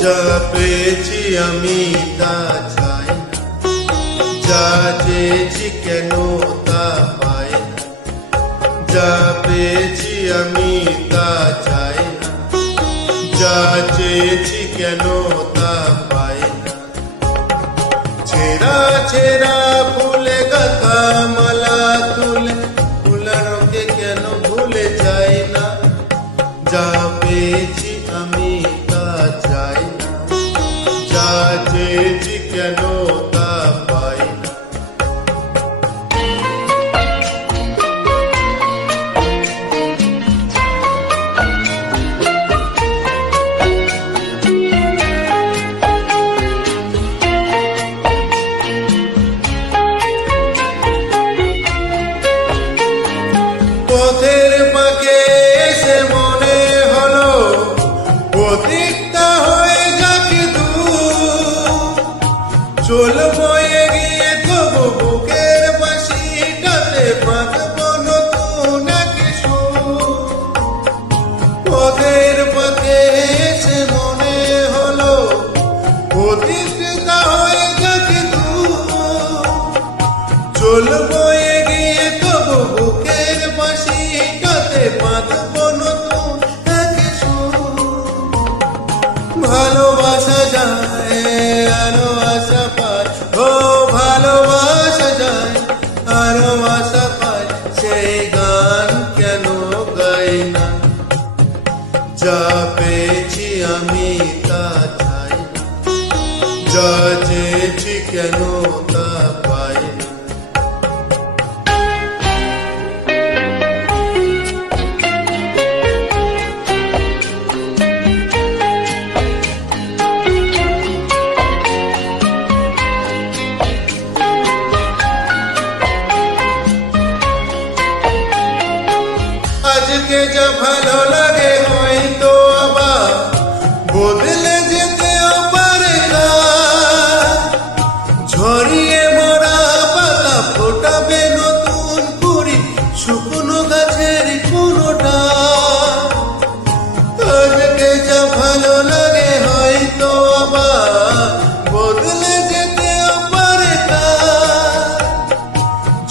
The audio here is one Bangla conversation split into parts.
যা পেয়েছি আমি তা চাই না, যা চেয়েছি কেন তা পাই না। যা পেয়েছি আমি তা চাই না, যা চেয়েছি কেন তা পাই না। ছেঁড়া ছেঁড়া ফুলে গাথা মালা তুলে ফুলানোকে কেন ভুলে যাই না। যা পেয়েছি আমি তা চাই না, যা চেয়েছি কেন তা পাই না। পথের পাকে এসে মনে হলো প্রতীকটা হয়ে যাকে দূর। চলবো এগিয়ে তবু বুকের বাঁশিটাতে বাঁধবো নতুন এক সুর। পথের পাকে এসে মনে হলো প্রতীকটা হয়ে যাকে দূর। চলবো এগিয়ে তবু বুকের বাঁশিটাতে বাঁধবো নতুন এক সুর। ভালোবাসা যায় আরো আশা পায়, ও ভালোবাসা যায় আরো আশা পায়, সেই গান কেন গাই না। যা পেয়েছি আমি তা চাই না, যা চেয়েছি কেন তা পাই না। আজকে যা ভালো লাগে হয়তো আবার বদলে যেতেও পারে না। ঝরিয়ে মরা পাতা ফোটাবে নতুন কুড়ি, শুকনো গাছের কোনোটা। আজকে যা ভালো লাগে হয়তো আবার বদলে যেতেও পারে না।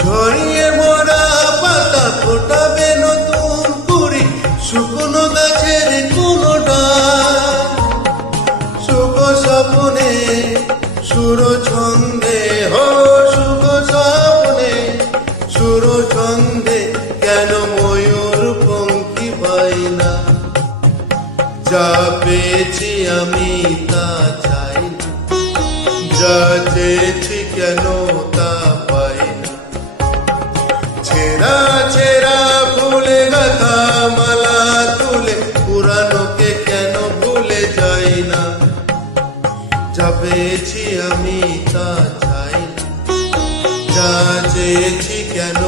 ঝরিয়ে মরা পাতা ফোটাবে নতুন কুড়ি, শুকনো গাছের কোনোটা। শুভ স্বপ্নে সুর ছন্দে, হো শুভ স্বপ্নে সুর ছন্দে কেন ময়ূর পঙ্খী পাই না। যা পেয়েছি আমি তা চাই না, যা চেয়েছি কেন তা পাই না। ছেঁড়া ছেঁড়া ফুলে গাথা মালা তুলে পুরানোকে কেন ভুলে যাই না। যা পেয়েছি আমি তা চাই না, যা চেয়েছি কেন